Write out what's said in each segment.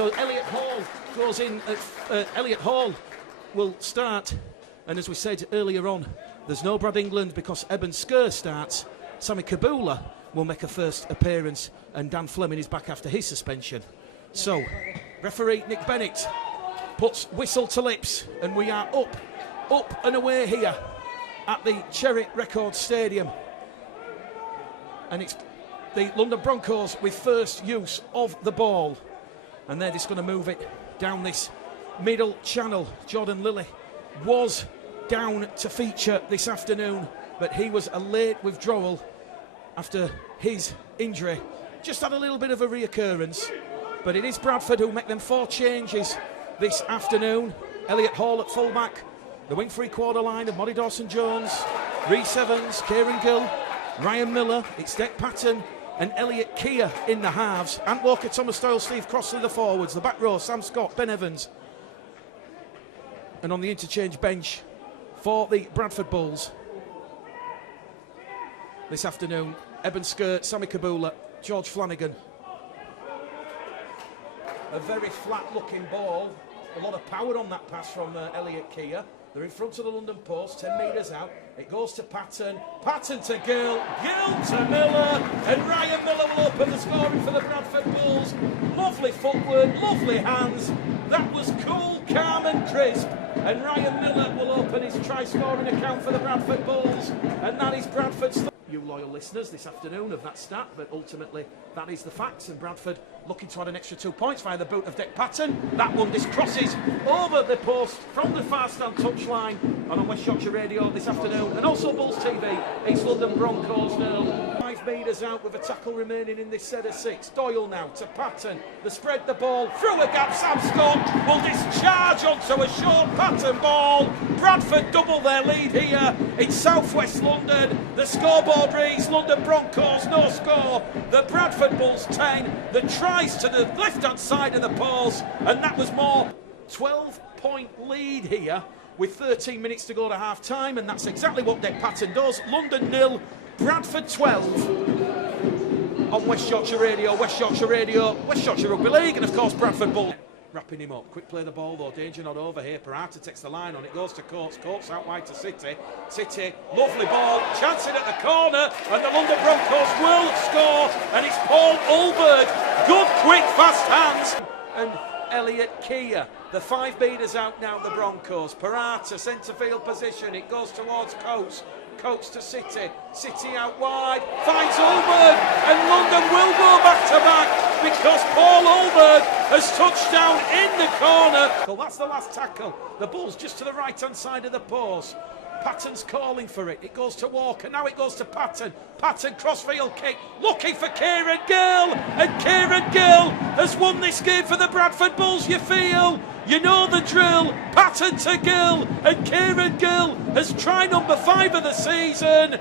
So Elliot Hall goes in. Elliot Hall will start, and as we said earlier on, there's no Brad England because Eben Skur starts. Sammy Kabula will make a first appearance, and Dan Fleming is back after his suspension. So, referee Nick Bennett puts whistle to lips, and we are up and away here at the Cherry Records Stadium. And it's the London Broncos with first use of the ball. And they're just going to move it down this middle channel. Jordan Lilly was down to feature this afternoon, but he was a late withdrawal after his injury. Just had a little bit of a reoccurrence, but it is Bradford who make them 4 changes this afternoon. Elliot Hall at fullback, the wing 3/4 line of Murray Dawson-Jones, Rhys Evans, Kieran Gill, Ryan Millar, it's Dec Patton and Elliot Keir in the halves. Ant Walker, Thomas Doyle, Steve Crossley the forwards, the back row, Sam Scott, Ben Evans. And on the interchange bench for the Bradford Bulls this afternoon, Eben Skur, Sammy Kabula, George Flanagan. A very flat-looking ball. A lot of power on that pass from Elliot Keir. They're in front of the London post, 10 metres out. It goes to Patton. Patton to Gill. Gill to Millar. And Ryan Millar will open the scoring for the Bradford Bulls. Lovely footwork, lovely hands. That was cool, calm and crisp. And Ryan Millar will open his try-scoring account for the Bradford Bulls. And that is Bradford's... You loyal listeners this afternoon of that stat, but ultimately that is the facts, and Bradford looking to add an extra 2 points via the boot of Dec Patton. That one just crosses over the post from the far stand touchline. And on West Yorkshire Radio this afternoon, and also Bulls TV, it's London Broncos 0. 5 metres out with a tackle remaining in this set of 6. Doyle now to Patton. They spread the ball through a gap. Sam Scott will discharge onto a short Patton ball. Bradford double their lead here in southwest London. The scoreboard reads London Broncos no score. The Bradford Bulls 10. The tries to the left-hand side of the post, and that was more. 12-point lead here with 13 minutes to go to half-time, and that's exactly what Dec Patton does. London 0, Bradford 12 on West Yorkshire Radio, West Yorkshire Rugby League, and of course Bradford Bulls. Wrapping him up. Quick play the ball though, danger not over here. Parata takes the line on, it goes to Coates. Coates out wide to City. City, lovely ball, chancing at the corner, and the London Broncos will score, and it's Paul Ulberg. Good, quick, fast hands. And Elliot Keir, the 5 metres out now, the Broncos. Parata, centre field position, it goes towards Coates. Coates to City, City out wide, finds Ulberg, and London will go back to back because Paul Ulberg has touched down in the corner. Well, that's the last tackle. The Bulls just to the right-hand side of the post. Patton's calling for it. It goes to Walker. Now it goes to Patton. Patton crossfield kick, looking for Kieran Gill, and Kieran Gill has won this game for the Bradford Bulls. You feel, you know the drill. Patton to Gill, and Kieran Gill has try number 5 of the season.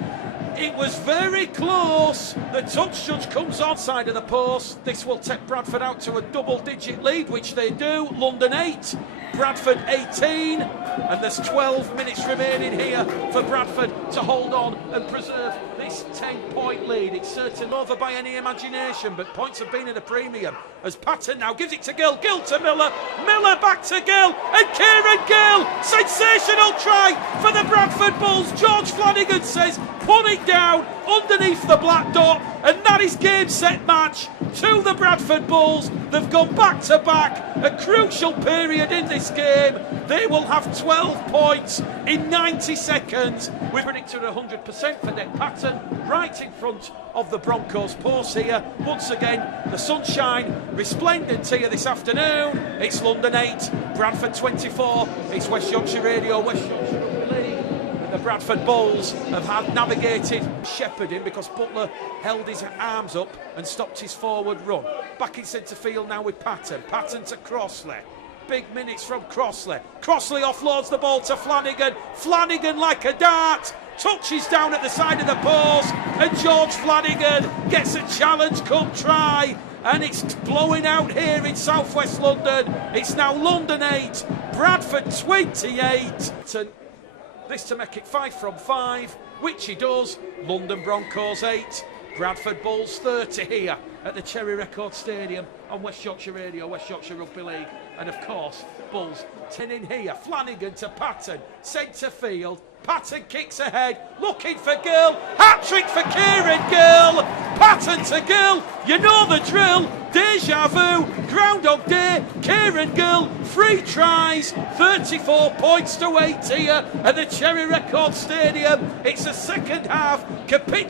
It was very close. The touch judge comes on side of the post. This will take Bradford out to a double-digit lead, which they do. London 8, Bradford 18, and there's 12 minutes remaining here for Bradford to hold on and preserve this 10-point lead. It's certainly over by any imagination, but points have been in a premium as Patton now gives it to Gill. Gill to Millar. Millar back to Gill, and Kieran Gill. Sensational try for the Bradford Bulls. George Flanagan says, put it down underneath the black dot, and that is game, set, match to the Bradford Bulls. They've gone back to back, a crucial period in this game. They will have 12 points in 90 seconds. We've predicted 100% for Dec Patton, right in front of the Broncos post here. Once again, the sunshine resplendent here this afternoon. It's London 8, Bradford 24. It's West Yorkshire Radio, West Yorkshire Rugby League. The Bradford Bulls have had navigated shepherding because Butler held his arms up and stopped his forward run. Back in centre field now with Patton. Patton to Crossley. Big minutes from Crossley. Crossley offloads the ball to Flanagan. Flanagan like a dart. Touches down at the side of the post. And George Flanagan gets a challenge come try. And it's blowing out here in southwest London. It's now London 8, Bradford 28. This to make it 5 from 5, which he does. London Broncos 8, Bradford Bulls 30 here at the Cherry Record Stadium on West Yorkshire Radio, West Yorkshire Rugby League. And of course, Bulls 10 in here. Flanagan to Patton, centre field. Patton kicks ahead, looking for Gill. Hat-trick for Kieran Gill. Patton to Gill. You know the drill. Deja vu, Groundhog Day. Kieran Gill, 3 tries, 34 points to 8 here at the Cherry Record Stadium. It's a second half capitulation.